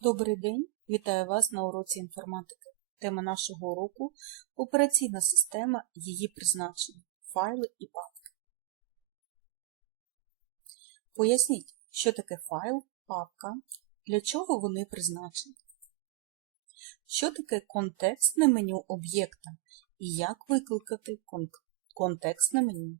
Добрий день! Вітаю вас на уроці інформатики. Тема нашого уроку – операційна система, її призначення, файли і папки. Поясніть, що таке файл, папка, для чого вони призначені. Що таке контекстне меню об'єкта і як викликати кон- контекстне меню.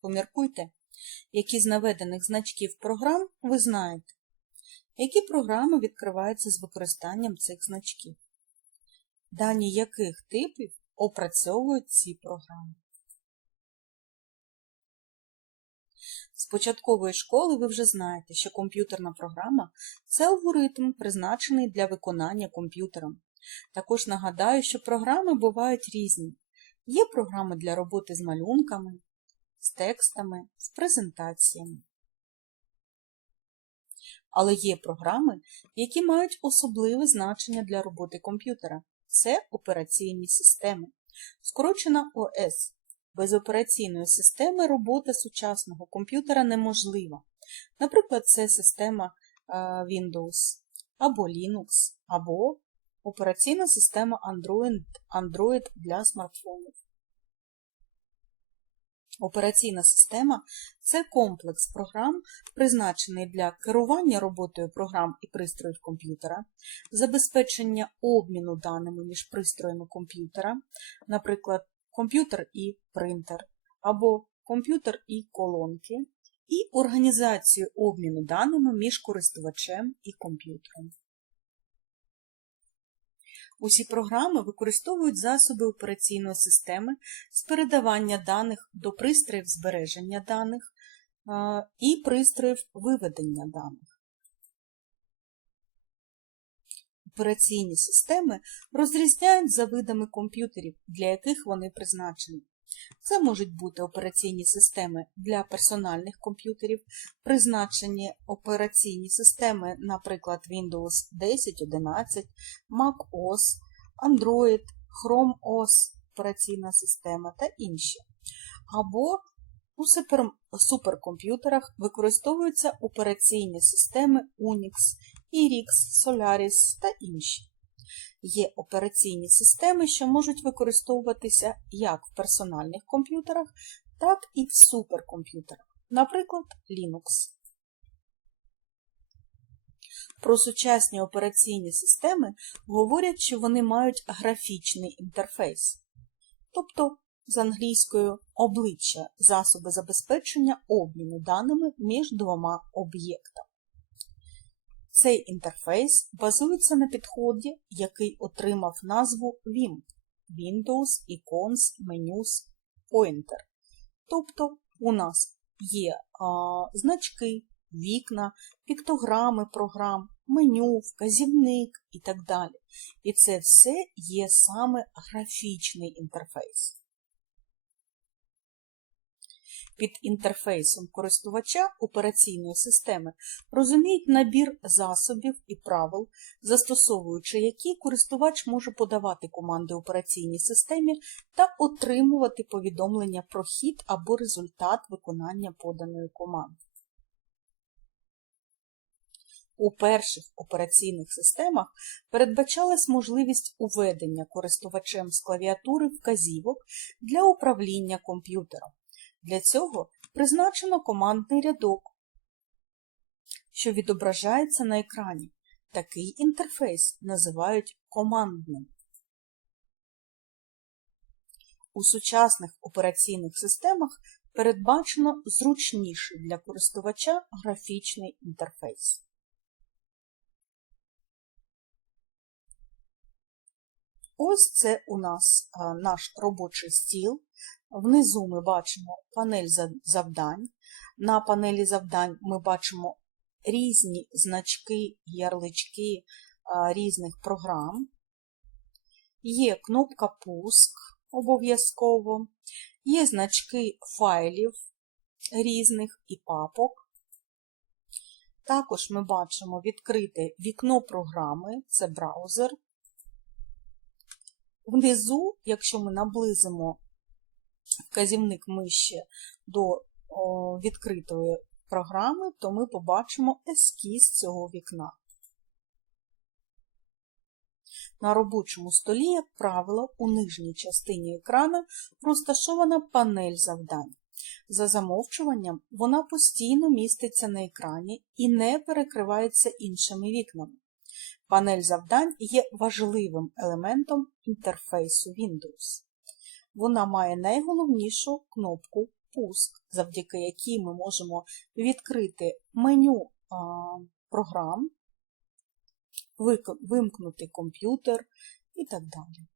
Поміркуйте, які з наведених значків програм ви знаєте. Які програми відкриваються з використанням цих значків? Дані яких типів опрацьовують ці програми? З початкової школи ви вже знаєте, що комп'ютерна програма – це алгоритм, призначений для виконання комп'ютером. Також нагадаю, що програми бувають різні. Є програми для роботи з малюнками, з текстами, з презентаціями. Але є програми, які мають особливе значення для роботи комп'ютера. Це операційні системи. Скорочена ОС. Без операційної системи робота сучасного комп'ютера неможлива. Наприклад, це система е, Windows або Linux, або операційна система Android, Android для смартфонів. Операційна система це комплекс програм, призначений для керування роботою програм і пристроїв комп'ютера, забезпечення обміну даними між пристроями комп'ютера, наприклад, комп'ютер і принтер, або комп'ютер і колонки, і організацію обміну даними між користувачем і комп'ютером. Усі програми використовують засоби операційної системи з передавання даних до пристроїв збереження даних е, і пристроїв виведення даних. Операційні системи розрізняють за видами комп'ютерів, для яких вони призначені. Це можуть бути операційні системи для персональних комп'ютерів, призначені операційні системи, наприклад, Windows 10, 11, Mac OS, Android, Chrome OS, операційна система та інші. Або у супер- суперкомп'ютерах використовуються операційні системи Unix, Irix, Solaris та інші. Є операційні системи, що можуть використовуватися як в персональних комп'ютерах, так і в суперкомп'ютерах, наприклад, Linux. Про сучасні операційні системи говорять, що вони мають графічний інтерфейс, тобто з англійською обличчя засоби забезпечення обміну даними між двома об'єктами. Цей інтерфейс базується на підході, який отримав назву WIMP – Windows Icons Menus Pointer. Тобто у нас є а, значки, вікна, піктограми програм, меню, вказівник і так далі. І це все є саме графічний інтерфейс. Під інтерфейсом користувача операційної системи розуміють набір засобів і правил, застосовуючи які користувач може подавати команди операційній системі та отримувати повідомлення про хід або результат виконання поданої команди. У перших операційних системах передбачалась можливість уведення користувачем з клавіатури вказівок для управління комп'ютером. Для цього призначено командний рядок, що відображається на екрані. Такий інтерфейс називають командним. У сучасних операційних системах передбачено зручніший для користувача графічний інтерфейс. Ось це у нас а, наш робочий стіл. Внизу ми бачимо панель завдань. На панелі завдань ми бачимо різні значки, ярлички різних програм. Є кнопка Пуск обов'язково, є значки файлів різних і папок. Також ми бачимо відкрите вікно програми, це браузер. Внизу, якщо ми наблизимо вказівник миші до відкритої програми, то ми побачимо ескіз цього вікна. На робочому столі, як правило, у нижній частині екрана розташована панель завдань. За замовчуванням, вона постійно міститься на екрані і не перекривається іншими вікнами. Панель завдань є важливим елементом інтерфейсу Windows. Вона має найголовнішу кнопку Пуск, завдяки якій ми можемо відкрити меню програм, вимкнути комп'ютер і так далі.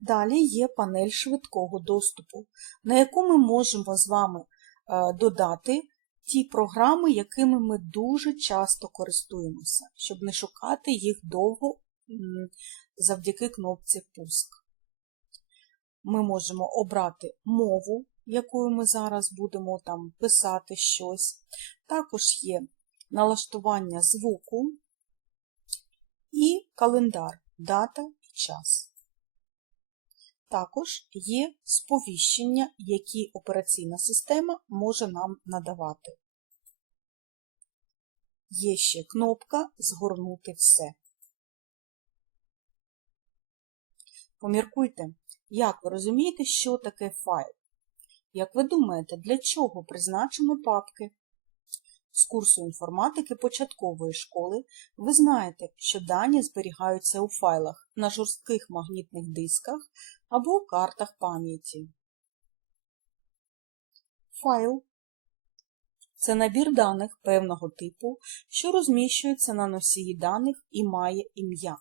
Далі є панель швидкого доступу, на яку ми можемо з вами додати ті програми, якими ми дуже часто користуємося, щоб не шукати їх довго завдяки кнопці Пуск. Ми можемо обрати мову, якою ми зараз будемо там писати щось. Також є налаштування звуку і календар, дата і час. Також є сповіщення, які операційна система може нам надавати. Є ще кнопка Згорнути все. Поміркуйте, як ви розумієте, що таке файл? Як ви думаєте, для чого призначено папки? З курсу інформатики початкової школи ви знаєте, що дані зберігаються у файлах на жорстких магнітних дисках або картах пам'яті. Файл це набір даних певного типу, що розміщується на носії даних і має ім'я.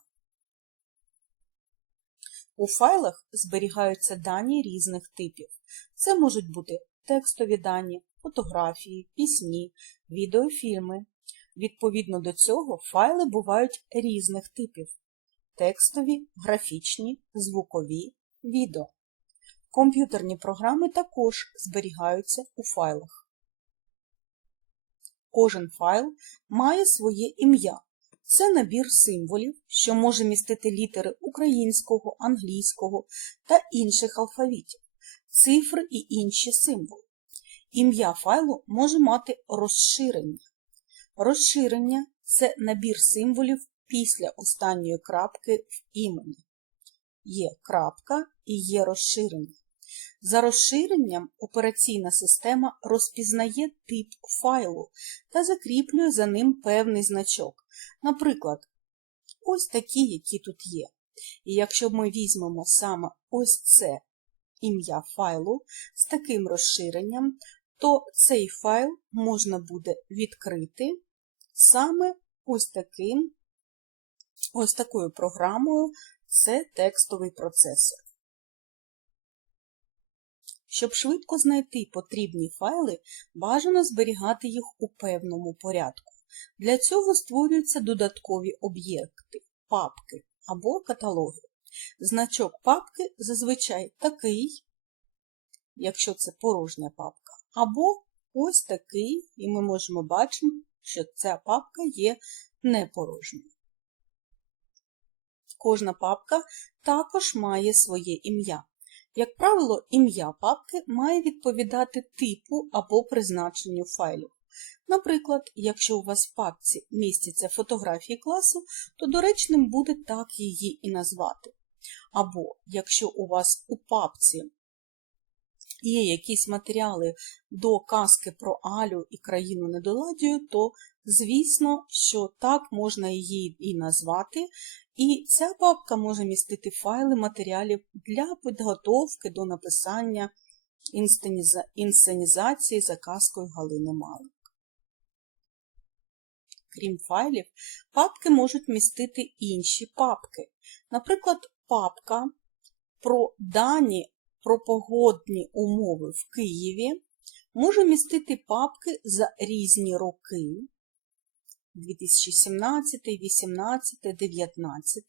У файлах зберігаються дані різних типів. Це можуть бути текстові дані, фотографії, пісні, відеофільми. Відповідно до цього файли бувають різних типів текстові, графічні, звукові, відео. Комп'ютерні програми також зберігаються у файлах. Кожен файл має своє ім'я. Це набір символів, що може містити літери українського, англійського та інших алфавітів, цифри і інші символи. Ім'я файлу може мати розширення. Розширення це набір символів після останньої крапки в імені. Є крапка і є розширення. За розширенням операційна система розпізнає тип файлу та закріплює за ним певний значок. Наприклад, ось такі, які тут є. І якщо ми візьмемо саме ось це ім'я файлу з таким розширенням, то цей файл можна буде відкрити саме ось таким, ось такою програмою це текстовий процесор. Щоб швидко знайти потрібні файли, бажано зберігати їх у певному порядку. Для цього створюються додаткові об'єкти, папки або каталоги. Значок папки зазвичай такий, якщо це порожня папка, або ось такий, і ми можемо бачити, що ця папка є непорожньою. Кожна папка також має своє ім'я. Як правило, ім'я папки має відповідати типу або призначенню файлу. Наприклад, якщо у вас в папці містяться фотографії класу, то доречним буде так її і назвати. Або якщо у вас у папці є якісь матеріали до казки про Алю і країну недоладію, то, звісно, що так можна її і назвати, і ця папка може містити файли матеріалів для підготовки до написання інсценізації за казкою Галини Малик. Крім файлів, папки можуть містити інші папки. Наприклад, папка про дані про погодні умови в Києві може містити папки за різні роки 2017, 2018, 2019.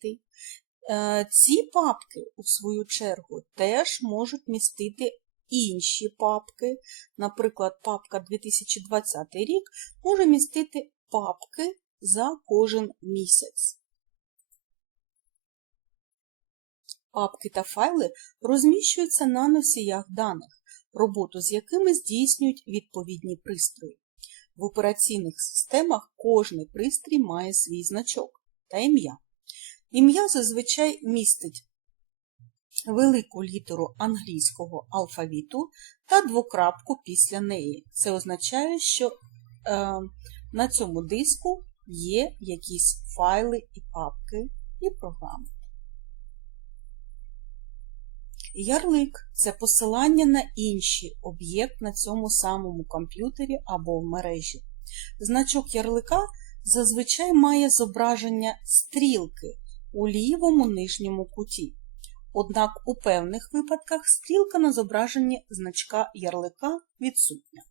Ці папки, у свою чергу, теж можуть містити інші папки. Наприклад, папка 2020 рік може містити папки за кожен місяць. Папки та файли розміщуються на носіях даних, роботу з якими здійснюють відповідні пристрої. В операційних системах кожний пристрій має свій значок та ім'я. Ім'я зазвичай містить велику літеру англійського алфавіту та двокрапку після неї. Це означає, що е, на цьому диску є якісь файли і папки і програми. Ярлик це посилання на інший об'єкт на цьому самому комп'ютері або в мережі. Значок ярлика зазвичай має зображення стрілки у лівому нижньому куті. Однак у певних випадках стрілка на зображенні значка ярлика відсутня.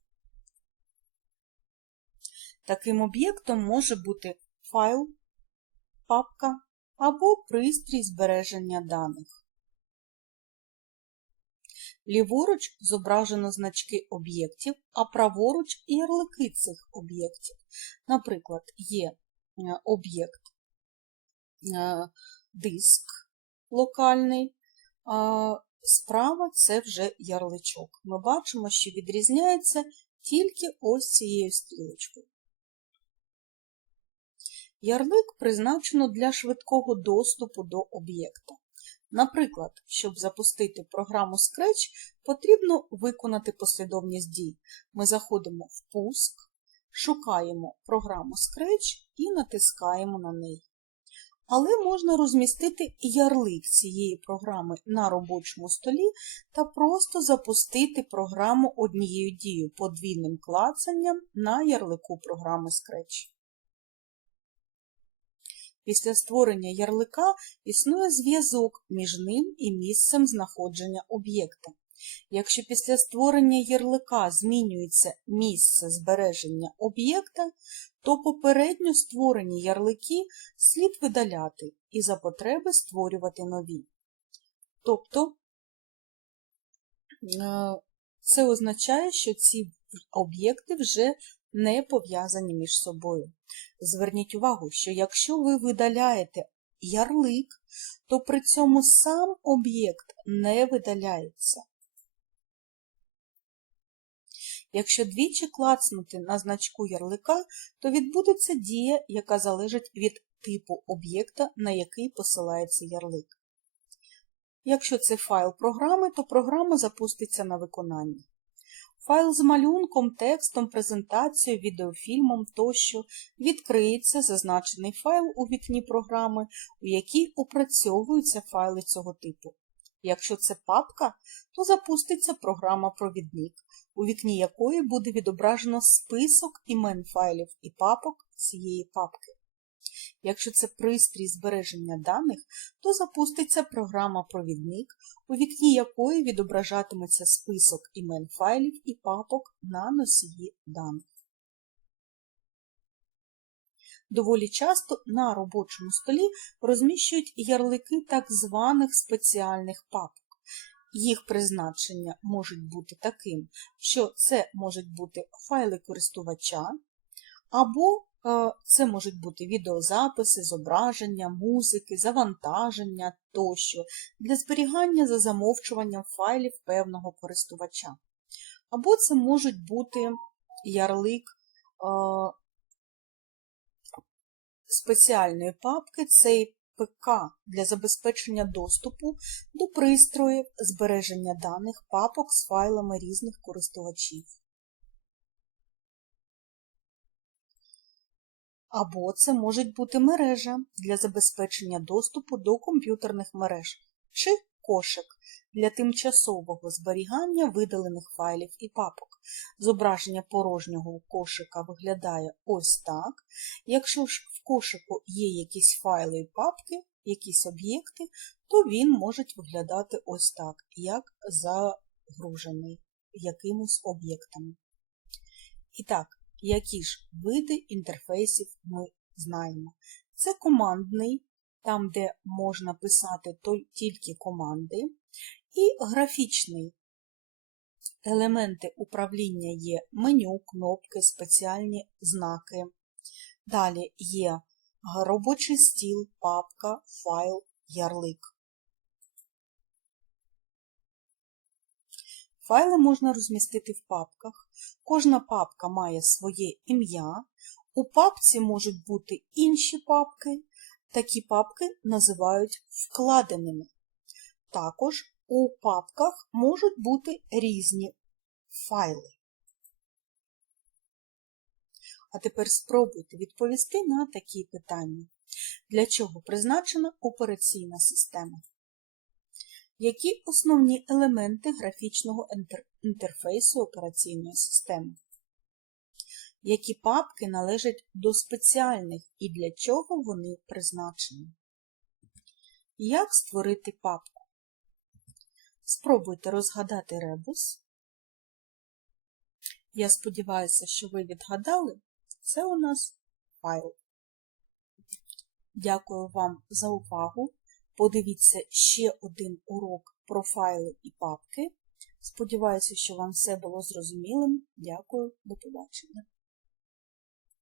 Таким об'єктом може бути файл, папка або пристрій збереження даних. Ліворуч зображено значки об'єктів, а праворуч ярлики цих об'єктів. Наприклад, є е, об'єкт е, диск локальний, справа це вже ярличок. Ми бачимо, що відрізняється тільки ось цією стрілочкою. Ярлик призначено для швидкого доступу до об'єкта. Наприклад, щоб запустити програму Scratch, потрібно виконати послідовність дій. Ми заходимо в пуск, шукаємо програму Scratch і натискаємо на неї. Але можна розмістити ярлик цієї програми на робочому столі та просто запустити програму однією дією подвійним клацанням на ярлику програми Scratch. Після створення ярлика існує зв'язок між ним і місцем знаходження об'єкта. Якщо після створення ярлика змінюється місце збереження об'єкта, то попередньо створені ярлики слід видаляти і за потреби створювати нові. Тобто е, це означає, що ці об'єкти вже не пов'язані між собою. Зверніть увагу, що якщо ви видаляєте ярлик, то при цьому сам об'єкт не видаляється. Якщо двічі клацнути на значку ярлика, то відбудеться дія, яка залежить від типу об'єкта, на який посилається ярлик. Якщо це файл програми, то програма запуститься на виконання. Файл з малюнком, текстом, презентацією, відеофільмом тощо відкриється зазначений файл у вікні програми, у якій опрацьовуються файли цього типу. Якщо це папка, то запуститься програма Провідник, у вікні якої буде відображено список імен файлів і папок цієї папки. Якщо це пристрій збереження даних, то запуститься програма Провідник, у вікні якої відображатиметься список імен файлів і папок на носії даних. Доволі часто на робочому столі розміщують ярлики так званих спеціальних папок. Їх призначення можуть бути таким, що це можуть бути файли користувача, або е, це можуть бути відеозаписи, зображення, музики, завантаження тощо для зберігання за замовчуванням файлів певного користувача. Або це можуть бути ярлик е, спеціальної папки, цей ПК для забезпечення доступу до пристроїв збереження даних папок з файлами різних користувачів. Або це може бути мережа для забезпечення доступу до комп'ютерних мереж чи кошик для тимчасового зберігання видалених файлів і папок. Зображення порожнього кошика виглядає ось так. Якщо ж в кошику є якісь файли і папки, якісь об'єкти, то він може виглядати ось так, як загружений якимось об'єктами. І так, які ж види інтерфейсів ми знаємо? Це командний, там, де можна писати тільки команди, і графічний. Елементи управління є меню, кнопки, спеціальні знаки. Далі є робочий стіл, папка, файл, ярлик. Файли можна розмістити в папках, Кожна папка має своє ім'я. У папці можуть бути інші папки. Такі папки називають вкладеними. Також у папках можуть бути різні файли. А тепер спробуйте відповісти на такі питання. Для чого призначена операційна система? Які основні елементи графічного інтерфейсу операційної системи? Які папки належать до спеціальних і для чого вони призначені? Як створити папку? Спробуйте розгадати ребус. Я сподіваюся, що ви відгадали. Це у нас файл. Дякую вам за увагу. Подивіться ще один урок про файли і папки. Сподіваюся, що вам все було зрозумілим. Дякую, до побачення.